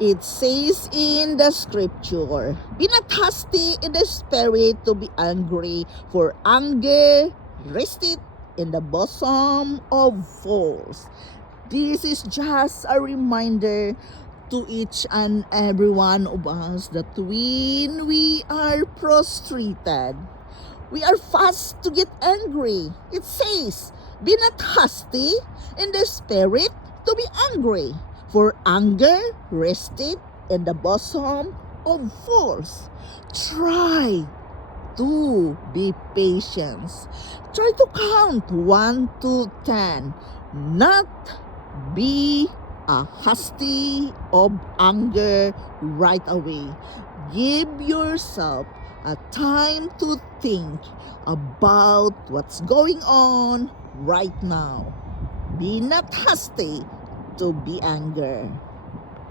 It says in the scripture, be not hasty in the spirit to be angry, for anger resteth in the bosom of fools. This is just a reminder to each and every one of us that when we are prostrated, we are fast to get angry. It says, be not hasty in the spirit to be angry, for anger resteth in the bosom of fools. Try to be patient. Try to count 1 to 10. Not be a hasty of anger right away. Give yourself a time to think about what's going on right now. Be not hasty to be angry.